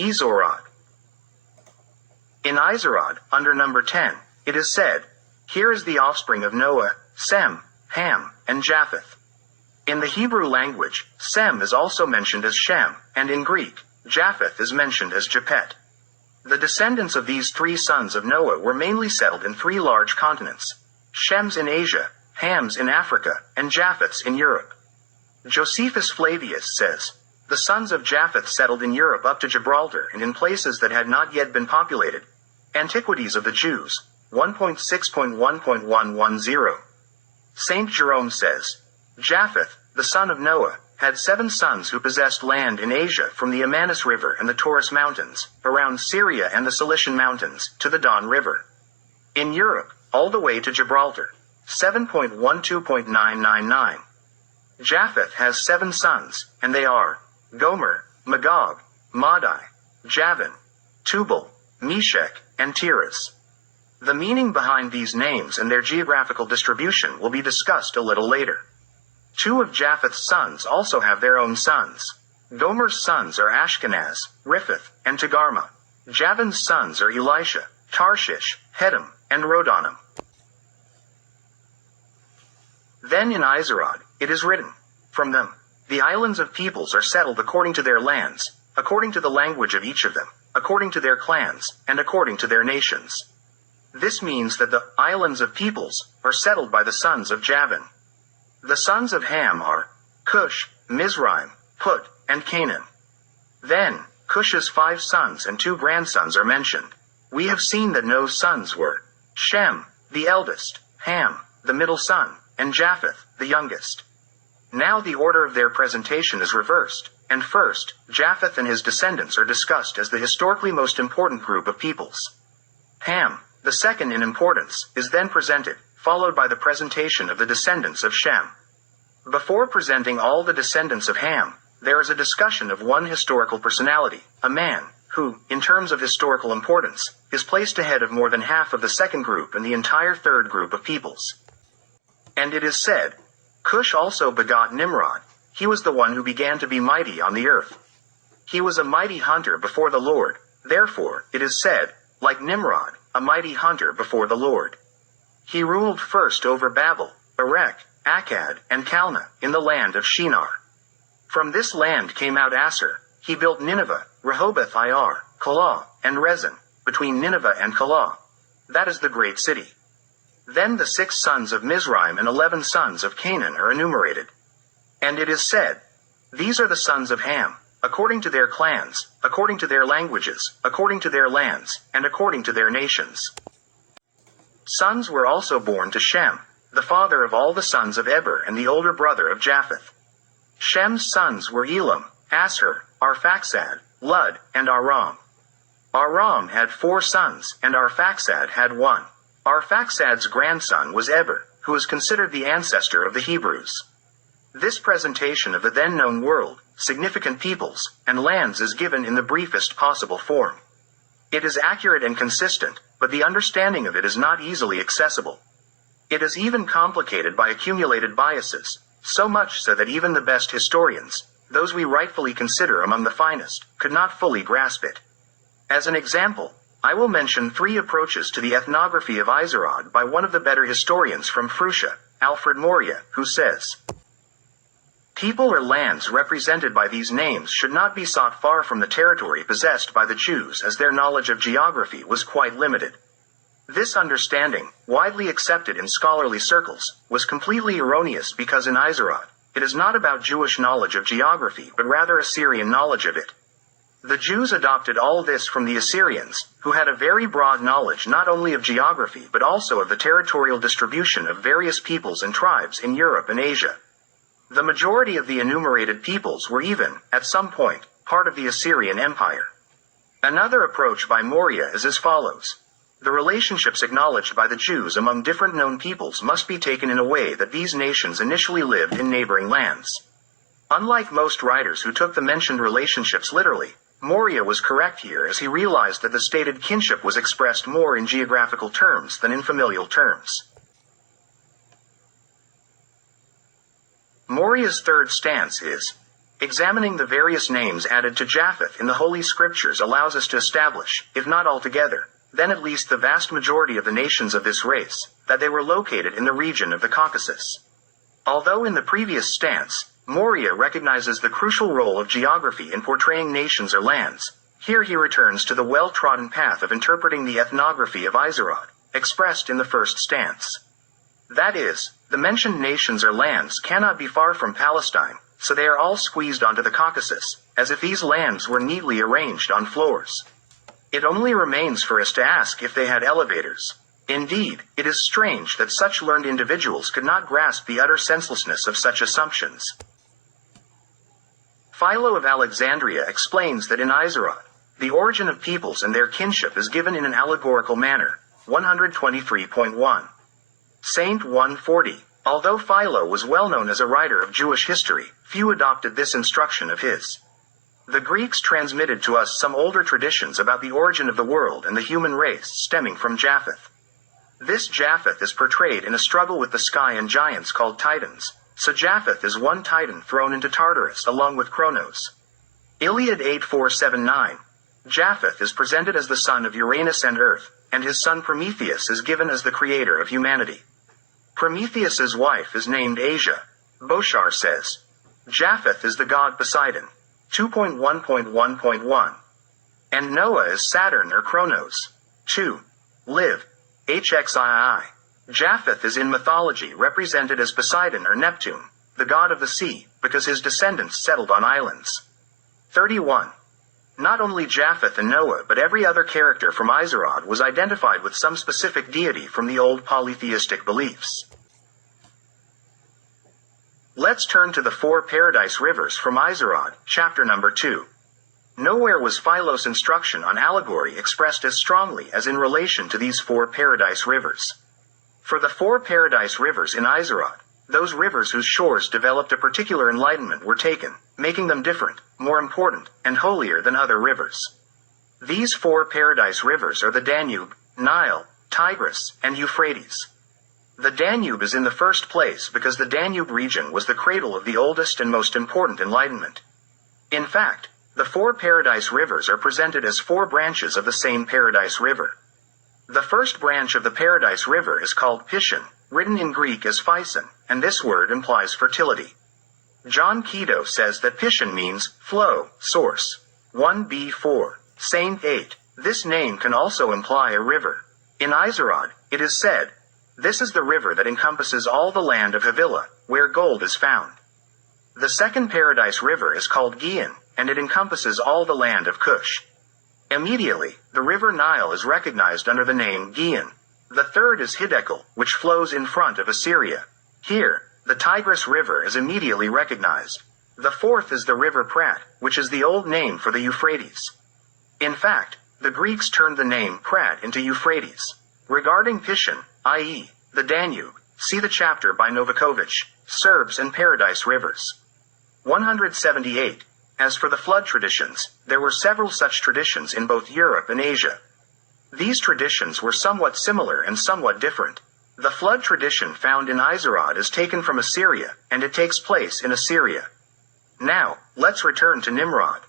Izorod. In Izorod, under number 10, it is said, "Here is the offspring of Noah, Sem, Ham, and Japheth." In the Hebrew language, Sem is also mentioned as Shem, and in Greek, Japheth is mentioned as Japhet. The descendants of these three sons of Noah were mainly settled in three large continents: Shem's in Asia, Ham's in Africa, and Japheth's in Europe. Josephus Flavius says, "The sons of Japheth settled in Europe up to Gibraltar and in places that had not yet been populated." Antiquities of the Jews, 1.6.1.110. Saint Jerome says, "Japheth, the son of Noah, had 7 sons who possessed land in Asia from the Amanus River and the Taurus Mountains, around Syria and the Cilician Mountains, to the Don River. In Europe, all the way to Gibraltar." 7.12.999. Japheth has 7 sons, and they are Gomer, Magog, Madai, Javan, Tubal, Meshech, and Tiras. The meaning behind these names and their geographical distribution will be discussed a little later. 2 of Japheth's sons also have their own sons. Gomer's sons are Ashkenaz, Riphath, and Togarmah. Javan's sons are Elisha, Tarshish, Hedom, and Rodanim. Then in Izorod, it is written, "From them, the islands of peoples are settled according to their lands, according to the language of each of them, according to their clans, and according to their nations." This means that the islands of peoples are settled by the sons of Javan. The sons of Ham are Cush, Mizraim, Put, and Canaan. Then, Cush's 5 sons and 2 grandsons are mentioned. We have seen that Noah's sons were Shem, the eldest, Ham, the middle son, and Japheth, the youngest. Now the order of their presentation is reversed, and first, Japheth and his descendants are discussed as the historically most important group of peoples. Ham, the second in importance, is then presented, followed by the presentation of the descendants of Shem. Before presenting all the descendants of Ham, there is a discussion of one historical personality, a man, who, in terms of historical importance, is placed ahead of more than half of the second group and the entire third group of peoples. And it is said, Cush also begot Nimrod. He was the one who began to be mighty on the earth. He was a mighty hunter before the Lord, therefore, it is said, like Nimrod, a mighty hunter before the Lord. He ruled first over Babel, Erech, Akkad, and Calneh, in the land of Shinar. From this land came out Asser. He built Nineveh, Rehoboth-ir, Calah, and Rezin, between Nineveh and Calah. That is the great city. Then the 6 sons of Mizraim and 11 sons of Canaan are enumerated. And it is said, "These are the sons of Ham, according to their clans, according to their languages, according to their lands, and according to their nations." Sons were also born to Shem, the father of all the sons of Eber and the older brother of Japheth. Shem's sons were Elam, Asher, Arphaxad, Lud, and Aram. Aram had 4 sons, and Arphaxad had 1. Arphaxad's grandson was Eber, who is considered the ancestor of the Hebrews. This presentation of the then-known world, significant peoples, and lands is given in the briefest possible form. It is accurate and consistent, but the understanding of it is not easily accessible. It is even complicated by accumulated biases, so much so that even the best historians, those we rightfully consider among the finest, could not fully grasp it. As an example, I will mention 3 approaches to the ethnography of Izorod by one of the better historians from Fruscia, Alfred Moria, who says, "People or lands represented by these names should not be sought far from the territory possessed by the Jews, as their knowledge of geography was quite limited. This understanding, widely accepted in scholarly circles, was completely erroneous because in Izorod, it is not about Jewish knowledge of geography but rather Assyrian knowledge of it. The Jews adopted all this from the Assyrians, who had a very broad knowledge not only of geography but also of the territorial distribution of various peoples and tribes in Europe and Asia. The majority of the enumerated peoples were even, at some point, part of the Assyrian Empire." Another approach by Moria is as follows. The relationships acknowledged by the Jews among different known peoples must be taken in a way that these nations initially lived in neighboring lands. Unlike most writers who took the mentioned relationships literally, Moria was correct here as he realized that the stated kinship was expressed more in geographical terms than in familial terms. Moria's third stance is, Examining the various names added to Japheth in the Holy Scriptures allows us to establish, if not altogether, then at least the vast majority of the nations of this race, that they were located in the region of the Caucasus. Although in the previous stance, Moria recognizes the crucial role of geography in portraying nations or lands, here he returns to the well-trodden path of interpreting the ethnography of Izorod, expressed in the first stance. That is, the mentioned nations or lands cannot be far from Palestine, so they are all squeezed onto the Caucasus, as if these lands were neatly arranged on floors. It only remains for us to ask if they had elevators. Indeed, it is strange that such learned individuals could not grasp the utter senselessness of such assumptions. Philo of Alexandria explains that in Izorod, the origin of peoples and their kinship is given in an allegorical manner. 123.1. Saint 140. Although Philo was well known as a writer of Jewish history, few adopted this instruction of his. The Greeks transmitted to us some older traditions about the origin of the world and the human race stemming from Japheth. This Japheth is portrayed in a struggle with the sky and giants called Titans, so Japheth is one Titan thrown into Tartarus along with Kronos. Iliad 8:4-7-9. Japheth is presented as the son of Uranus and Earth, and his son Prometheus is given as the creator of humanity. Prometheus's wife is named Asia. Boshar says, Japheth is the god Poseidon. 2.1.1.1. And Noah is Saturn or Kronos. 2. Live. HXII. Japheth is in mythology represented as Poseidon or Neptune, the god of the sea, because his descendants settled on islands. 31. Not only Japheth and Noah but every other character from Izorod was identified with some specific deity from the old polytheistic beliefs. Let's turn to the four paradise rivers from Izorod, chapter number 2. Nowhere was Philo's instruction on allegory expressed as strongly as in relation to these four paradise rivers. For the four paradise rivers in Izorod, those rivers whose shores developed a particular enlightenment were taken, making them different, more important, and holier than other rivers. These four paradise rivers are the Danube, Nile, Tigris, and Euphrates. The Danube is in the first place because the Danube region was the cradle of the oldest and most important enlightenment. In fact, the four paradise rivers are presented as four branches of the same paradise river. The first branch of the paradise river is called Pishon, written in Greek as Phison, and this word implies fertility. John Keto says that Pishon means flow, source. 1b4. Saint 8. This name can also imply a river. In Izorod, it is said, this is the river that encompasses all the land of Havilah, where gold is found. The second paradise river is called Gihon, and it encompasses all the land of Cush. Immediately, the river Nile is recognized under the name Gihon. The third is Hiddekel, which flows in front of Assyria. Here, the Tigris River is immediately recognized. The fourth is the river Prat, which is the old name for the Euphrates. In fact, the Greeks turned the name Prat into Euphrates. Regarding Pishon, i.e., the Danube, see the chapter by Novakovic, Serbs and Paradise Rivers. 178. As for the flood traditions, there were several such traditions in both Europe and Asia. These traditions were somewhat similar and somewhat different. The flood tradition found in Izorod is taken from Assyria, and it takes place in Assyria. Now, let's return to Nimrod.